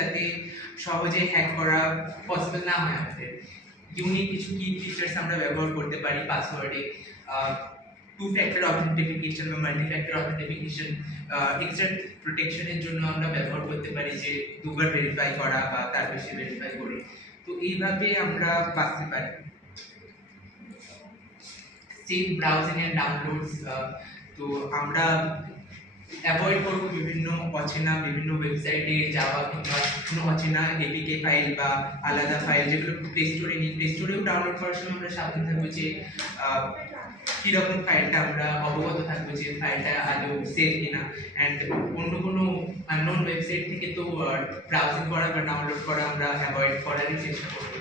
যাতে সহজে হ্যাক করা পসিবল না হয় আমাদের। ইউনিক কিছু কি ফিচার্স আমরা ব্যবহার করতে পারি পাসওয়ার্ডে, টু ফ্যাক্টর অথেন্টিফিকেশন বা মাল্টি ফ্যাক্টর অথেন্টিফিকেশন, এক্সট্রা প্রোটেকশনের জন্য আমরা ব্যবহার করতে পারি যে দুবার ভেরিফাই করা বা তার বেশি ভেরিফাই করে। তো এইভাবে আমরা বাঁচতে পারি। সেফ ব্রাউজিং এন্ড ডাউনলোডস, তো আমরা অ্যাভয়েড করবো বিভিন্ন অচেনা বিভিন্ন ওয়েবসাইটে যাওয়া কিংবা কোনো অচেনা এপিকে ফাইল বা আলাদা ফাইল যেগুলো প্লে স্টোরে নেই, প্লে স্টোরেও ডাউনলোড করার সময় আমরা সাবধান থাকবো যে কীরকম ফাইলটা আমরা অবগত থাকবো যে ফাইলটা আদৌ সেফ কিনা। অ্যান্ড অন্য কোনো আননোন ওয়েবসাইট থেকে তো ব্রাউজিং করা বা ডাউনলোড করা আমরা অ্যাভয়েড করারই চেষ্টা করবো।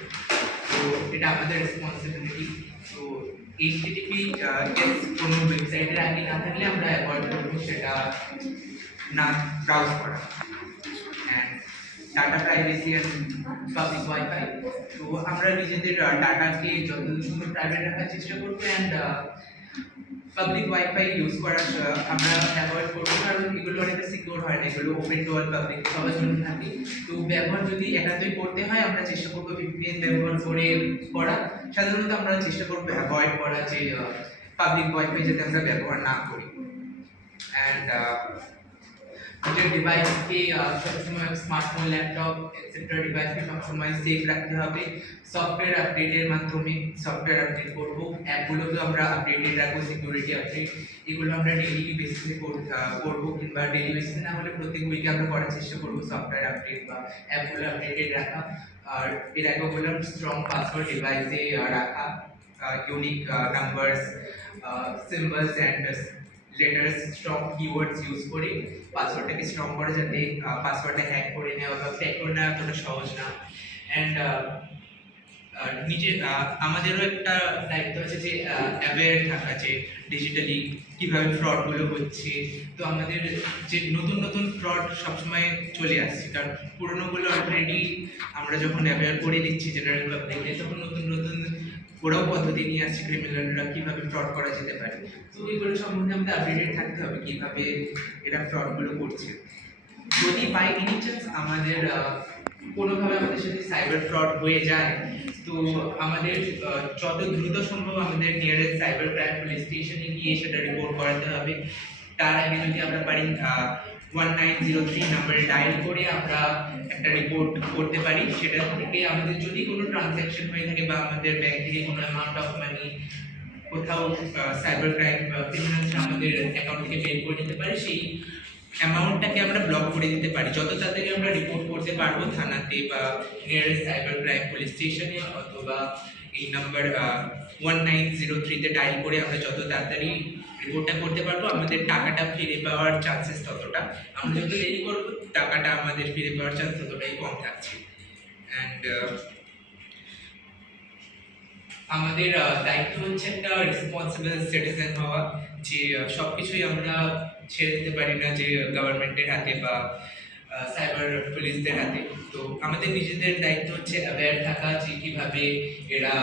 তো এটা আমাদের রেসপন্সিবিলিটি। তো এইচটিটিপি কোনো ওয়েবসাইটের আগে না থাকলে আমরা অ্যাভয়েড করবো সেটা না ব্রাউজ করা। And data privacy and public wifi, তো আমরা নিজেদের ডাটাকে যতদূর প্রাইভেট রাখার চেষ্টা করবো। অ্যান্ড পাবলিক ওয়াইফাই ইউজ করার আমরা অ্যাভয়েড করবো, কারণ এগুলো অনেকটা সিকিউর হয় না, এগুলো ওপেন টু অল পাবলিক সবার জন্য থাকে। তো ব্যবহার যদি একান্তই করতে হয় আমরা চেষ্টা করবো VPN ব্যবহার করে করা। সাধারণত আমরা চেষ্টা করবো অ্যাভয়েড করা যে পাবলিক ওয়াইফাই যাতে আমরা ব্যবহার না করি। অ্যান্ড নিজের ডিভাইসকে সবসময় স্মার্টফোন, ল্যাপটপ এক্সেট্রা ডিভাইসকে সবসময় সেফ রাখতে হবে। সফটওয়্যার আপডেটের মাধ্যমে সফটওয়্যার আপডেট করবো, অ্যাপগুলোকে আমরা আপডেটেড রাখবো, সিকিউরিটি আপডেট এগুলো আমরা ডেইলি বেসিসে করবো, কিংবা ডেইলি বেসিসে না হলে প্রত্যেক উইকে আমরা করার চেষ্টা করবো সফটওয়্যার আপডেট বা অ্যাপগুলো আপডেটেড রাখা। আর এর আগে বললাম স্ট্রং পাসওয়ার্ড ডিভাইসে রাখা, unique numbers, symbols and letters, strong keywords use করে পাসওয়ার্ডটাকে স্ট্রং করা, যাতে পাসওয়ার্ডটা হ্যাক করে নেওয়া বা ফ্যাক করে নেওয়া এতটা সহজ না। অ্যান্ড নিজের আমাদেরও একটা দায়িত্ব আছে যে অ্যাওয়্যার থাকা যে ডিজিটালি কীভাবে ফ্রডগুলো হচ্ছে। তো আমাদের যে নতুন নতুন ফ্রড সবসময় চলে আসছে, কারণ পুরোনোগুলো অলরেডি আমরা যখন অ্যাওয়্যার করে দিচ্ছি জেনারেল পাবলিককে, তখন নতুন নতুন ওরাও পদ্ধতি নিয়ে আসছে ক্রিমিনালরা কীভাবে ফ্রড করা যেতে পারে। তো এগুলো সম্বন্ধে আমাদের আপডেটেড থাকতে হবে কীভাবে এরা ফ্রডগুলো করছে। যদি বাই এনি চান্স আমাদের কোনোভাবে আমাদের সাথে সাইবার ফ্রড হয়ে যায়, তো আমাদের যত দ্রুত সম্ভব আমাদের নিয়ারেস্ট সাইবার ক্রাইম পুলিশ স্টেশনে গিয়ে সেটা রিপোর্ট করাতে হবে। তার আগে যদি আমরা পারি 1903 নাম্বারে ডায়াল করে আমরা একটা রিপোর্ট করতে পারি। সেটা থেকে আমাদের যদি কোনো ট্রানজ্যাকশন হয়ে থাকে বা আমাদের ব্যাংক থেকে কোনো অ্যামাউন্ট অফ মানি কোথাও সাইবার ক্রাইম বা ক্রিমিনালস আমাদের অ্যাকাউন্ট থেকে বের করে দিতে পারে, সেই অ্যামাউন্টটাকে আমরা ব্লক করে দিতে পারি। যত তাড়াতাড়ি আমরা রিপোর্ট করতে পারবো থানাতে বা নিয়ারেস্ট সাইবার ক্রাইম পুলিশ স্টেশনে, অথবা এই নাম্বার 1903-তে ডায়াল করে আমরা যত তাড়াতাড়ি রিপোর্টটা করতে পারবো, আমাদের টাকাটা ফিরে পাওয়ার চান্সেস ততটা, আমরা যত দেরি করবো টাকাটা আমাদের ফিরে পাওয়ার চান্স ততটাই কম থাকছে। অ্যান্ড আমাদের দায়িত্ব হচ্ছে একটা রেসপন্সিবল সিটিজেন হওয়া, যে সবকিছুই আমরা ছেড়ে দিতে পারি না যে গভর্নমেন্টের হাতে বা সাইবার পুলিশদের হাতে। তো আমাদের নিজেদের দায়িত্ব হচ্ছে অ্যাওয়্যার থাকা যে কীভাবে এরা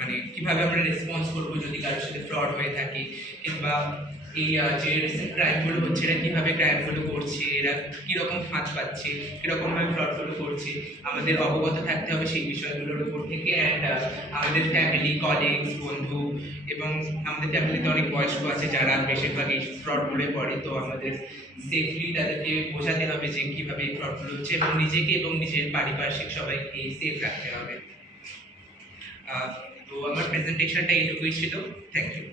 মানে কীভাবে আমরা রেসপন্স করবো যদি কারোর সাথে ফ্রড হয়ে থাকে, কিংবা এই যে রিসেন্ট ক্রাইমগুলো হচ্ছে এরা কীভাবে ক্রাইমগুলো করছে, এরা কীরকম ফাঁদ পাচ্ছে, কীরকমভাবে ফ্রডগুলো করছে, আমাদের অবগত থাকতে হবে সেই বিষয়গুলোর উপর থেকে। অ্যান্ড আমাদের ফ্যামিলি, কলিগস, বন্ধু এবং আমাদের ফ্যামিলিতে অনেক বয়স্ক আছে যারা বেশিরভাগ এই ফ্রডগুলোয় পড়ে, তো আমাদের সেফলি তাদেরকে বোঝাতে হবে যে কীভাবে এই ফ্রডগুলো হচ্ছে, এবং নিজেকে এবং নিজের পারিপার্শ্বিক সবাইকে সেফ রাখতে হবে। তো আমার প্রেজেন্টেশনটা এইটুকুই ছিল। Thank you.